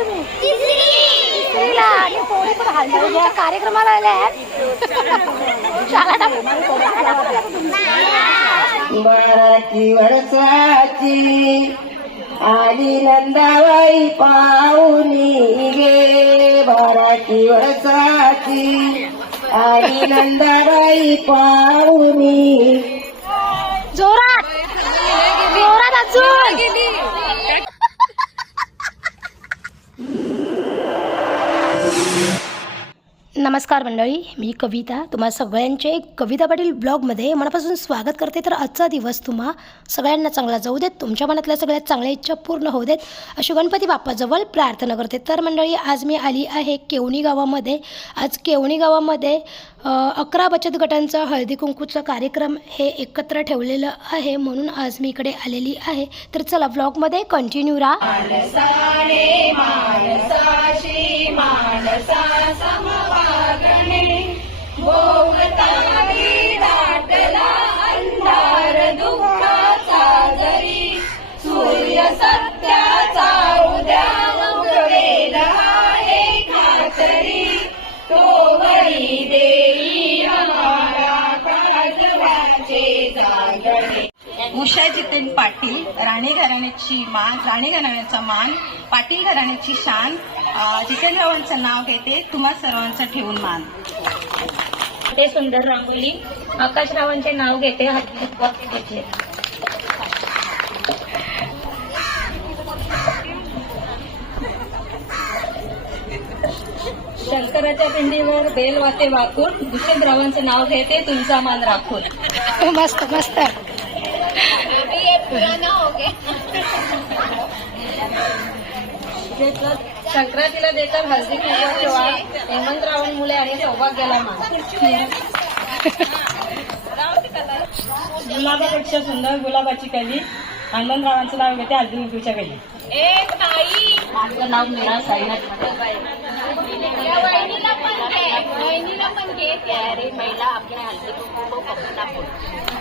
तुम्ही तिसरीला आणि पोरी पण कार्यक्रमाला आल्या आहेत वर्षाची आली नंदाबाई पाहुणी गे. बाराची वर्षाची आली नंदाबाई पाहुणी जोरात जोरात अजून नमस्कार मंडळी मी कविता. तुम्हा सगळ्यांचे कविता पाटील ब्लॉगमध्ये मनापासून स्वागत करते. तर आजचा दिवस तुम्हा सगळ्यांना चांगला जाऊ देत तुमच्या मनातल्या सगळ्यात चांगल्या इच्छा पूर्ण होऊ देत अशी गणपती बाप्पाजवळ प्रार्थना करते. तर मंडळी आज मी आली आहे केवणी गावामध्ये. आज केवणी गावामध्ये अकरा बचत गटांचा हळदी कुंकूचा कार्यक्रम हे एकत्र ठेवलेलं आहे म्हणून आज मी इकडे आलेली आहे. तर चला ब्लॉगमध्ये कंटिन्यू राहा पाटील राणे घराण्याची मान राणे घराण्याचा मान पाटील घराण्याची शान जितेंद्ररावांचं नाव घेते. तुम्हा सर्वांचं ठेवून मान. ते सुंदर रांगोली आकाशरावांचे नाव घेते घेतले शंकराच्या पिंडीवर बेल वाते वाकून दुष्यंतरावांचे नाव घेते तुमचा मान राखून. मस्त मस्त. संक्रांतीला देतात हळदी कुंकवाचे वाण हेमंतरावां मुले आणि सौभाग्याला मान. गुलाबापेक्षा सुंदर गुलाबाची कली. आनंदरावांचं नाव घेते हळदीमुखीच्या कली माझं नाव मीरा साईनाथ.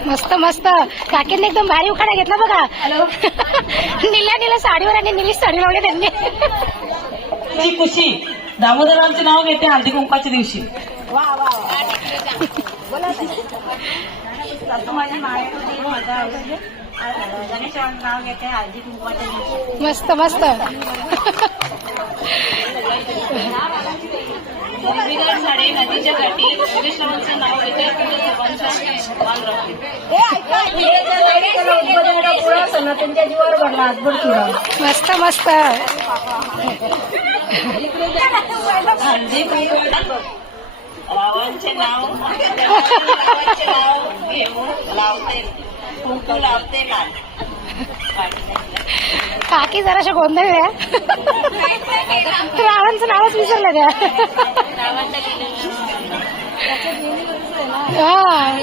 मस्त मस्त. काकींनी एकदम भारी उखाडा घेतला बघा. निल्या निल्या साडीवर आणि निली साडी लावली त्यांनी. खुशी. दामोदरांचं नाव घेते हळदी कुंकाच्या दिवशी. माझ्या माहेर माझा गणेशरावांचं नाव घेते हळदी कुंकाच्या दिवशी मस्त मस्त. हिरवीगार झाडे नदीच्या काठी गणेशरावांचं नाव घेते तुमच्या सर्वांचा मान राखते सनातनच्या जीवावर भरला आजभर सुरा मस्त मस्त. हळदी कुंकू रावांचे नाव रावांचे नाव घेऊन लावते. कुंकू लावते लाल. काकी जराशा गोंधळल्या रावांचं नावच विसरलं त्या हा.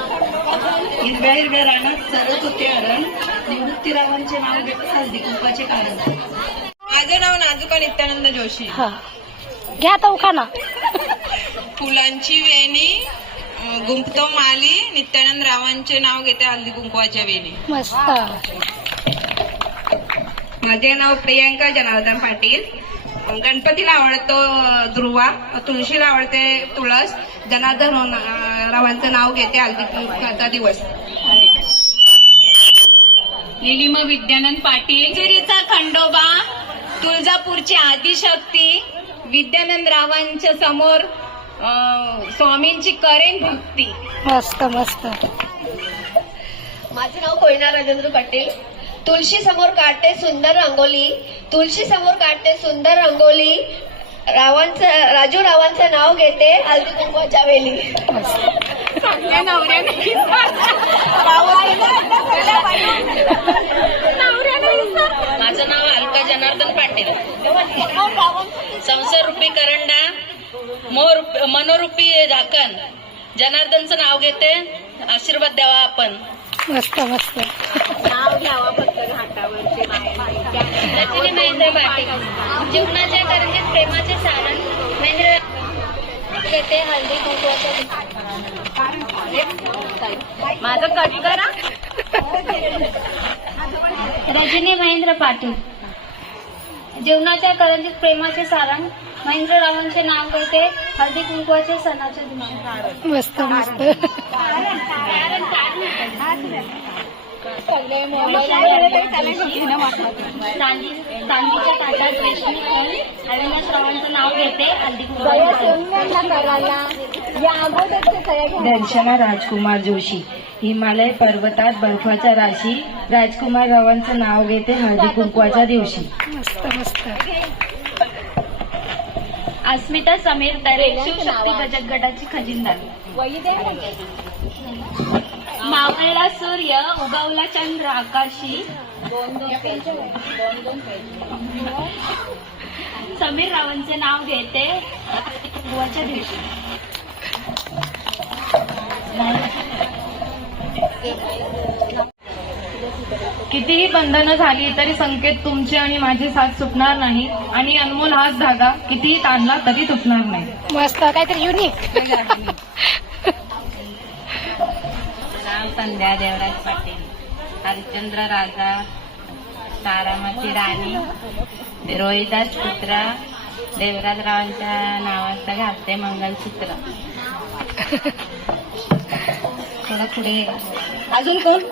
हिरव्या हिरव्या रानात चरत होते अरण. निवृत्तीरावांचे नाव घेते हळदी कुंकाचे कारण. माझे नाव नाजुका नित्यानंद जोशी. हा. घ्या आता उखाना फुलांची वेणी अं, गुंफतो माली नित्यानंद रावांचे नाव घेते हळदी कुंकवाच्या वेणी. मस्त. माझे नाव प्रियांका जनार्दन पाटील. गणपतीला आवडतो ध्रुवा तुळशीला आवडते तुळस. जनार्दन रावांचं नाव घेते हळदी कुंकवाचा दिवस. निलिमा विद्यानंद पाटील. जिरीचा खंडोबा तुळजापूरची आदिशक्ती विद्यानंद रावांच्या समोर स्वामींची करेन भक्ती. मस्त मस्त. माझे नाव कोयना राजेंद्र पाटील. तुळशी समोर काढते सुंदर रांगोली. तुळशी समोर काढते सुंदर रांगोली. रावांचं राजू रावांचं नाव घेते हळदी कुंकवाच्या वेली. माझं नाव अलका जनार्दन पाटील. संसार रूपी करंडा. मोर मनोरूपी झाकण. जनार्दनचं नाव घेते. आशीर्वाद द्यावा आपण. मस्त मस्त. रजनी महेंद्र पाटील. जीवनाच्या गरजेत प्रेमाचे सारण महेंद्र घेते हल्दी कुंकवाचं माझं कट करा. रजनी महेंद्र पाटील. जीवनाच्या करंजीत प्रेमाचे सारंग. महेंद्र रावांचे नाव घेते हळदी कुंकवाचे सणाचे मस्त मस्त. चांदी- चांदीच्या ताटात रेशमी फूल अविनाश रावांचं नाव घेते. हळदी कुंकवाचे दर्शना राजकुमार जोशी. हिमालय पर्वतात बर्फाचा राशी. राजकुमार रावांचं नाव घेते हळदी कुंकवाच्या दिवशी. मस्त मस्त. अस्मिता समीर तरे शिवशक्ती बचत गटाची खजिनदार. मावळला सूर्य उगवला चंद्र आकाशी. समीर रावांचे नाव घेते दिवशी कितीही बंधनं झाली तरी संकेत तुमचे आणि माझे साथ सुटणार नाही. आणि अनमोल हाच धागा कितीही ताणला तरी तुटणार नाही. मस्त काहीतरी युनिक नाव संध्या देवराज पाटील. हरिश्चंद्र राजा तारामती राणी रोहिदास पुत्र देवराज रावांच्या नावाचं घालते मंगलसूत्र. थोडं पुढे अजून कोण?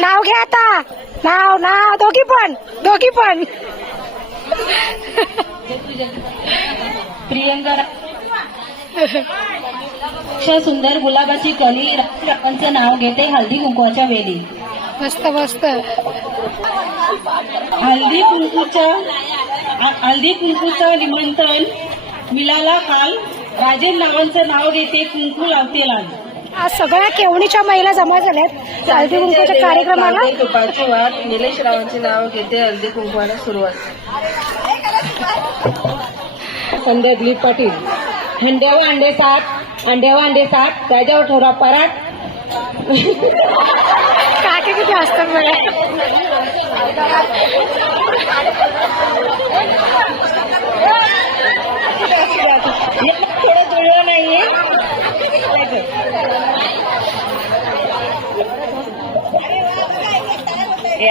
नाव घ्या आता. नाव नाव दोघी पण दोघी पण. प्रियंका अशा सुंदर गुलाबाची कली रावांचं नाव घेते हल्दी कुंकवाच्या वेली. मस्त मस्त. हल्दी कुंकूच्या हल्दी कुंकूचं निमंत्रण मिळाला काल राजेन नावांचं नाव घेते कुंकू लावते लाल आज सगळ्या केवणीच्या महिला जमा झाल्यात. हळदी कुंकूच्या कार्यक्रमाला तुपाची वाट निलेश रावांचे नाव घेते हळदी कुंकवाला सुरुवात. संध्या दिलीप पाटील. हंड्यावर अंडे सात अंड्यावर अंडे सात त्याच्यावर ठोरा पराठ. काके किती असतात बघा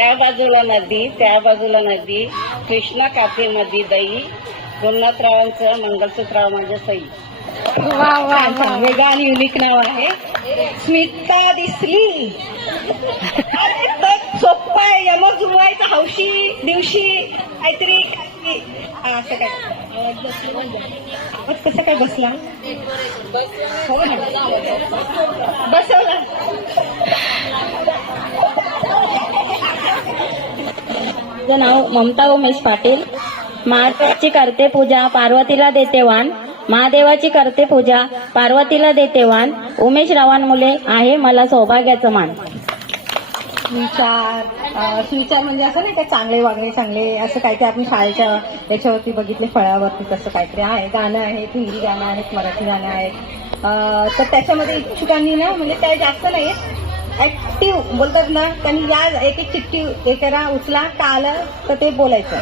या बाजूला नदी त्या बाजूला नदी कृष्णा काठीमध्ये दही गोमनाथरावांचं मंगलसूत्रराव माझं सई. वा वा युनिक नाव आहे. स्मिता दिसली. अरे तर सोप्पा आहे यमक जुळवायचं हौशी दिवशी काहीतरी काहीतरी. असं काय? आवाज कसं काय बसला? हो ना. बसवला. माझं नाव ममता उमेश पाटील. महादेवाची करते पूजा पार्वतीला देते वान महादेवाची करते पूजा पार्वतीला देते वान उमेश रावान मुले आहे मला सौभाग्याचं मान. सुविचार सुविचार म्हणजे असं नाही का चांगले वागणे चांगले असं काहीतरी आपण शाळेच्या याच्यावरती बघितले फळावरती तसं काहीतरी आहे. गाणं आहे हिंदी गाणं आहेत मराठी गाणं आहेत. तर त्याच्यामध्ये इच्छुकांनी ना म्हणजे त्या जास्त नाही ऍक्टिव्ह बोलतात ना त्यांनी या एक एक चिठ्ठी हे करा उचला का आलं तर ते बोलायचं.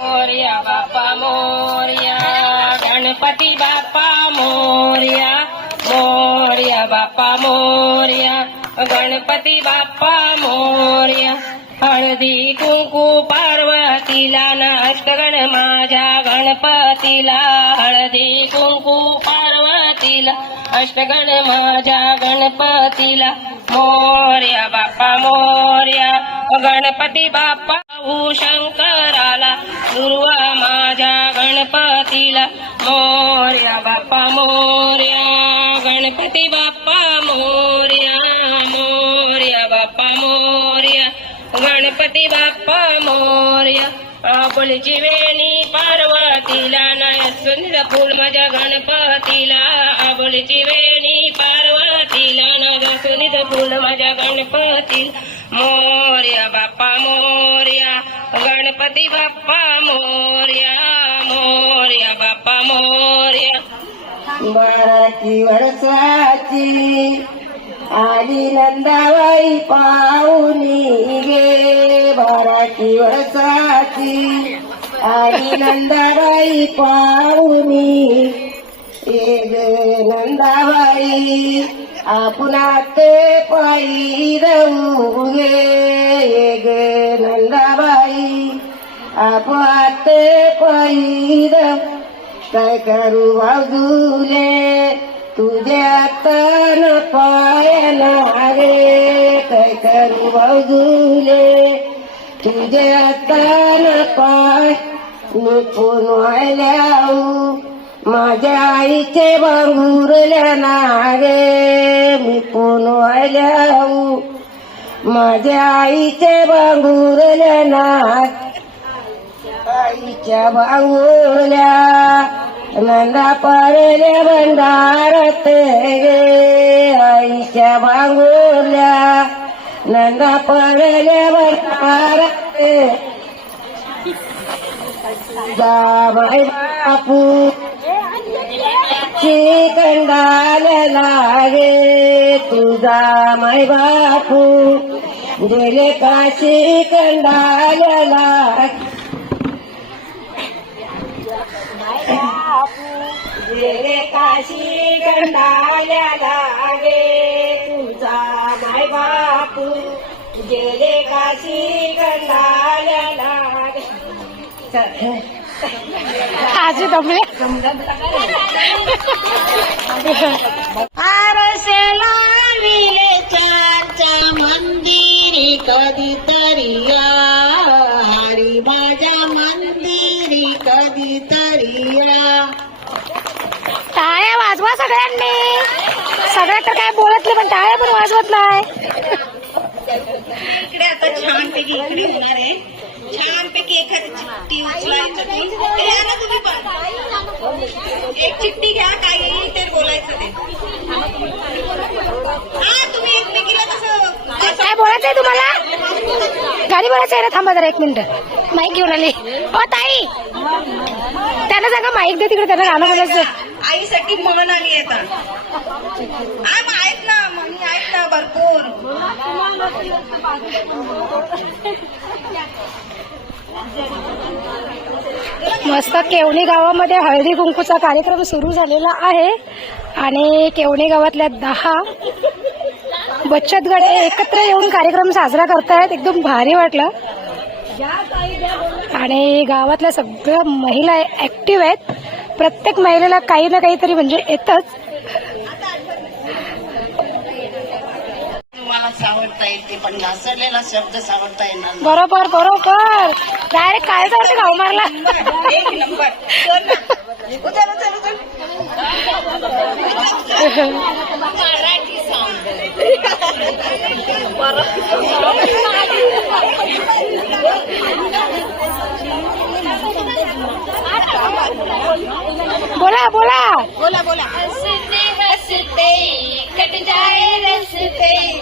मोर्या बाप्पा मोर्या. गणपती बाप्पा मोर्या. मोर्या बाप्पा मोर्या. गणपती बाप्पा मोर्या. हळदी कुंकू पार्वतीला नष्टगण माझ्या गणपतीला हळदी कुंकू पार्वतीला अष्टगण माझ्या गणपतीला मोर्या, बाप्पा, मोर्या, गणपती, बाप्पा शंकराला दुर्वा माझ्या गणपतीला मोर्या, बाप्पा, मोर्या, गणपती, बाप्पा बाप्पा मोर्या आपुलची वेणी पार्वतीला नाही सुंदर फूल माझ्या गणपतीला. आबोलीची वेणी पार्वतीला नाही सुनिध फुल माझ्या गणपती मोर्या बाप्पा मोर्या गणपती बाप्पा मोर्या मोर्या बाप्पा मोर्या बाराची वर्षाची आली नंदाबाई पाहुणी गे बाराची वर्षाची आणि नंदाबाई पाहुणी ये ग नंदाबाई. आपणात पायी जाऊ गे गे नंदाबाई. नंदाबाई आपात पायी जाऊ. काय करू बाजूले? तुझ्या तन पाय रे काय करू बाजूले? तुझ्या तन पाय निपून व्हायला माझ्या आईचे बांगुरल्या नागे मी व्हायला माझ्या आईचे बांगुरल्या ना आईच्या बांगुरल्या नंदा परले भंडारत गे आईच्या बांगुरल्या. नंदा परले भंडारत. जाबाई बापू चिकंडाल लागे. तुझा माय बापू गेले काशी कंडाल लागे? गेले काशी कंडाल्या लागे. तुझा माय बापू गेले काशी कंडाल्या लागे. आजी दमले. आरसेला मिले चारच्या मंदिरी कधीतरी हरी माझ्या मंदिरी कधीतरी या. टाळ्या वाजवा सगळ्यांनी. सगळ्या तर काय बोलत नाही पण टाळ्या पण वाजवत नाही इकडे आता छानपैकी इकडे होणार आहे. छानपैकी एखादी चिठ्ठी उचलायचं तुम्ही पण. एक चिठ्ठी घ्या काही ते बोलायचं ते. हा तुम्ही एकमेकीला कसं काय बोलायचं आहे तुम्हाला? गाडी बोलायचं आहे ना थांबा जरा एक मिनिट. माईक घेऊन आली. ओ ताई! त्यांना सांगा माईक दे तिकडे त्यांना गाणं बोलायचं. आईसाठी म्हणून आली आता आम आहेत ना म्हणी आहेत ना भरपूर. मस्त केवणी गावामध्ये हळदी कुंकूचा कार्यक्रम सुरू झालेला आहे आणि केवणी गावातल्या दहा बचत गट एकत्र येऊन कार्यक्रम साजरा करतायत. एकदम भारी वाटलं. आणि गावातल्या सगळ्या महिला ऍक्टिव्ह आहेत. प्रत्येक महिलेला काही ना काहीतरी म्हणजे येतच. तुम्हाला सावरता येते पण घासरलेला शब्द सावरता येणार बरोबर बरोबर. डायरेक्ट काय जायचं गाव मारला. एक नंबर. उचल बोला बोला. बोला बोला. हंसते हंसते कट जाए रस्ते।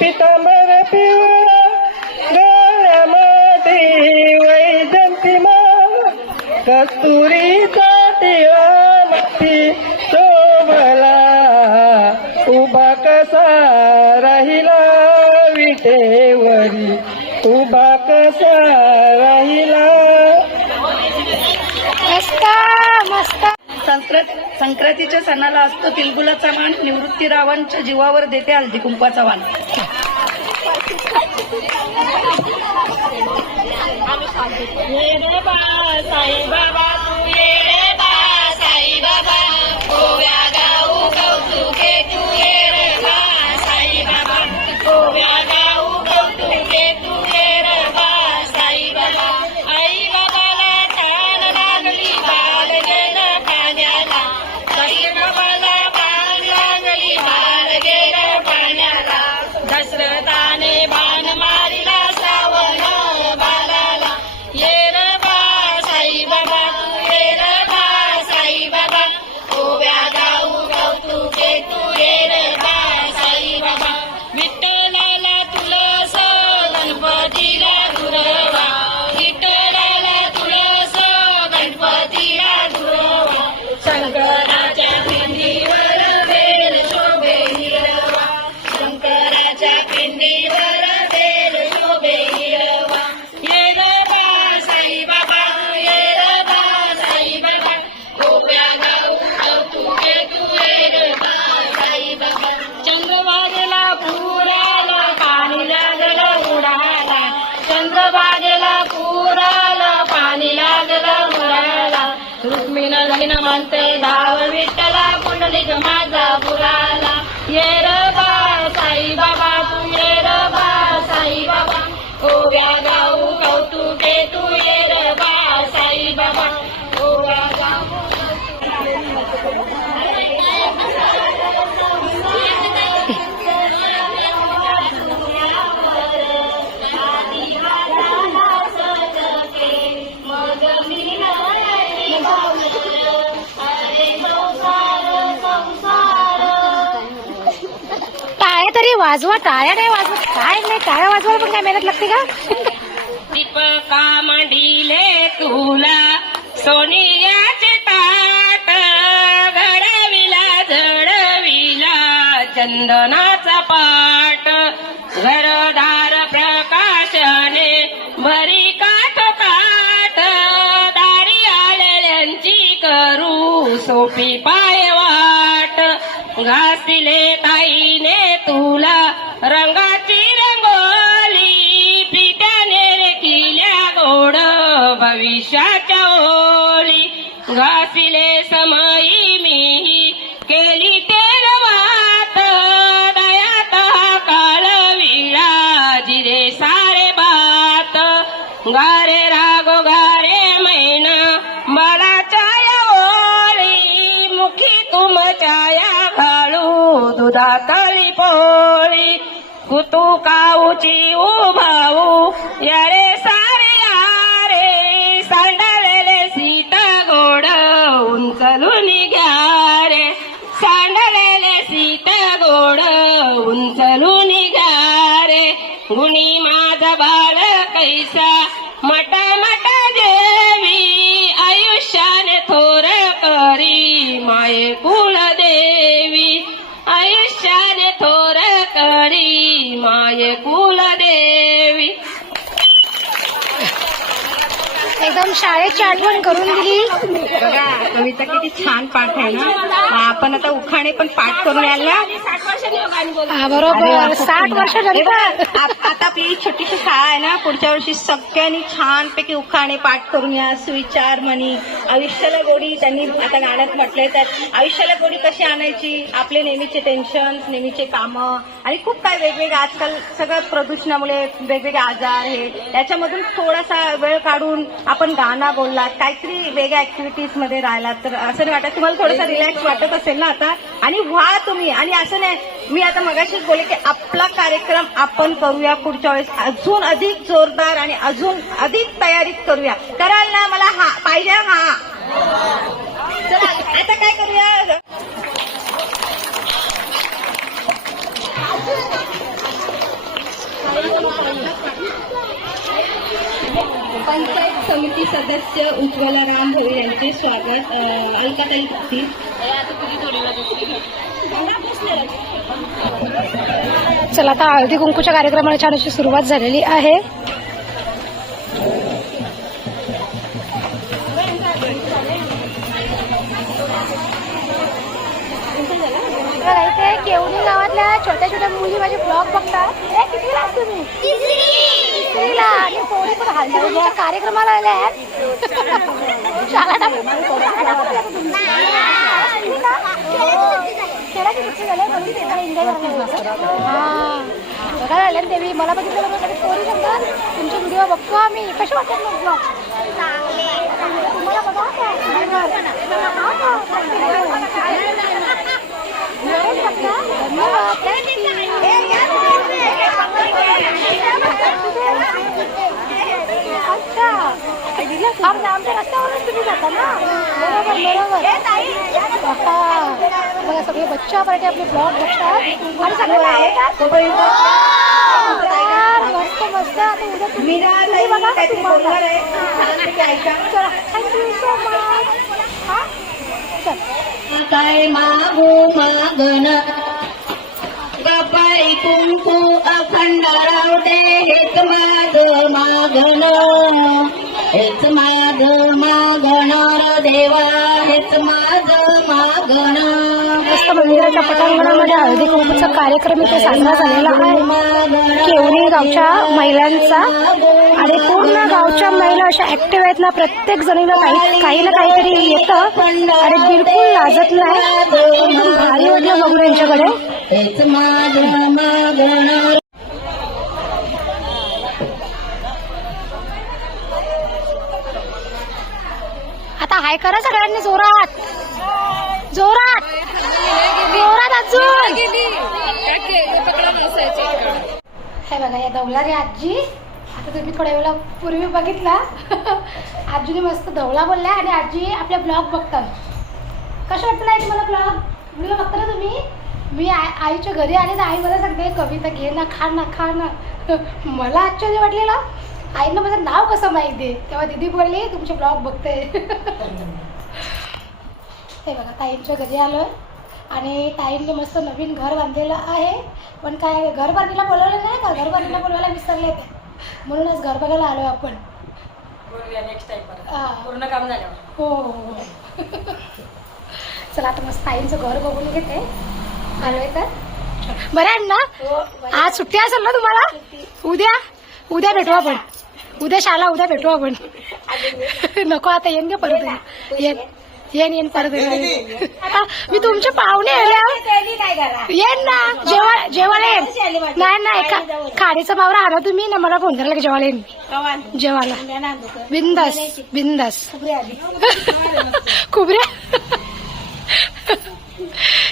पितांबर पिवळा गळ्यामध्ये वैजंती माला कस्तुरीचा तिळामती शोभला. उभा कसा राहिला विटेवरी? उभा कसा राहिला? मस्त मस्त. संक्रांत संक्रांतीच्या सणाला असतो तिलगुलाचा मान निवृत्ती रावांच्या जीवावर देते हल्दी कुंकवाचा वाण ba ba रुक्मिण झाली न म्हणते धाव विठ्ठला पुंडलिक माझा पुराला. ये रे बा साई बाबा तू ये रे बा साई बाबा ओव्या हो गाऊ वाजवा टाळ्या नाही वाजवत काय नाही टाळ्या वाजवायला पण काय मेहनत लागते का? दीपका मंडिले तुला सोनियाचे ताट घडविला झडविला चंदनाचा पाट. गारे रागो गारे मैना मला छाया ओळी मुखी तुम छाया घालू दुधातली पोळी. कुतू काऊची उभाऊ यारे सारे यारे सांडलेले सीता गोड उंचलून घ्या रे सांडलेले सीता गोड उंचलून घ्या रे गुणी कैसा मट मट देवी आयुष्याने थोर करी माये कुलदेवी. आयुष्याने थोर करी माये कुलदेवी. एकदम शाळेची आठवण करून दिली. बघा कविता किती छान पाठ आहे ना? आपण आता उखाणे पण पाठ करून याल ना हा बरोबर. साठ वर्ष झाली. आता आपली छोटीशी शाळा आहे ना पुढच्या वर्षी सगळ्यांनी छानपैकी उखाणे पाठ करून या सुविचार म्हणी आयुष्याला गोडी त्यांनी आता गाण्यात म्हटलंय तर आयुष्याला गोडी कशी आणायची? आपले नेहमीचे टेन्शन नेहमीचे कामं आणि खूप काय वेगवेगळे आजकाल सगळं प्रदूषणामुळे वेगवेगळे आजार हे त्याच्यामधून थोडासा वेळ काढून आपण गाणं बोललात काहीतरी वेगळ्या ऍक्टिव्हिटीजमध्ये राहिलात तर असं नाही वाटत तुम्हाला थोडासा रिलॅक्स वाटत असेल ना आता? आणि व्हा तुम्ही आणि असं नाही मी आता मगाशीच बोले की आपला कार्यक्रम आपण करूया पुढच्या वेळेस अजून अधिक जोरदार आणि अजून अधिक तयारीत करूया. कराल ना मला हा पाहिजे हा. चला आता काय करूया? पंचायत समिती सदस्य उज्ज्वला राम भोईर यांचे स्वागत. अलकाताई पाटील चला आता हळदी कुंकूच्या कार्यक्रमाला छान अशी सुरुवात झालेली आहे. बघा, इथे केवणी गावातल्या छोट्या छोट्या मुली माझे ब्लॉग बघतात. तुम्ही? तिसरीला. आणि पोरी पण हळदीच्या कार्यक्रमाला आल्या आहेत शाळा टाकून- शाळा टाकून आल्या का तुम्ही? तिसरीला? खेळाची सुट्टी झाली म्हणून ते जरा enjoy करायला लागलो. हा. बघायला आल्या ना देवी मला बघितलं मग सगळे पोरी सांगतात तुमचे व्हिडिओ बघतो आम्ही कसे वाटतात मग ब्लॉग तुम्हाला बघा काय? हा का? धन्यवाद अच्छा. आमच्या आमच्या रस्त्यावरून तुम्ही जाता ना? बरोबर बरोबर. बघा सगळे बच्चा पार्टी आपले ब्लॉग बघतात आणि यार, मस्त मस्त आता उद्या तुम्ही बघा चला थँक्यू सो मच हा? चल। काय मागू मागण कुंकू अखंड रावटे हेच माझ मागण. हेच माझ मागण देवा हेच माझ मागण. मंदिराच्या पटांगणामध्ये हळदी कुंकूचा कार्यक्रम इथे साजरा झालेला आहे. केवणी गावच्या महिलांचा आणि पूर्ण गावच्या महिला अशा ऍक्टिव्ह आहेत ना प्रत्येक जणीला काही काही ना काहीतरी येतं. आणि बिलकुल लाजत नाही. एकदम भारी वाटलं बघून हो यांच्याकडे. हेच आता हाय करा सगळ्यांनी जोरात. जोरात. जोरात अजून. हे बघा या दौलारी आजी. आता तुम्ही थोड्या वेळा पूर्वी बघितला. आजीने मस्त दौला बोलल्या आणि आजी आपल्या ब्लॉग बघतात. कसं वाटतं नाही तुम्हाला ब्लॉग व्हिडिओ बघता ना तुम्ही? मी आई आईच्या घरी आले तर आई मला सांगते कविता घे ना खा ना खा ना. मला आश्चर्य वाटलेलं. आईनं माझं नाव कसं माहिती? आहे तेव्हा दिदी बोलली तुमचे ब्लॉग बघते. हे बघा ताईंच्या घरी आलो आणि ताईंनी मस्त नवीन घर बांधलेलं आहे. पण काय घर बांधणीला बोलवलं नाही का? घर बांधणीला बोलवायला विसरले ते. म्हणूनच घर बघायला आलो आपण. हा. पूर्ण काम झालं हो हो हो. चला आता मस्त ताईंचं घर बघून घेते. बरं आहे ना? आज सुट्टी असेल ना तुम्हाला? उद्या? उद्या भेटू आपण. उद्या शाळा उद्या भेटू आपण. नको आता येईन का परत येईन. येईन येईन परत मी तुमचे पाहुणे येईन ना. जेव्हा जेवायला येईन. नाही नाही का खाडीचा पावरा आला तुम्ही ना मला फोन करायला की जेवायला येईन. जेवायला. बिंदास बिंदास. खुबऱ्या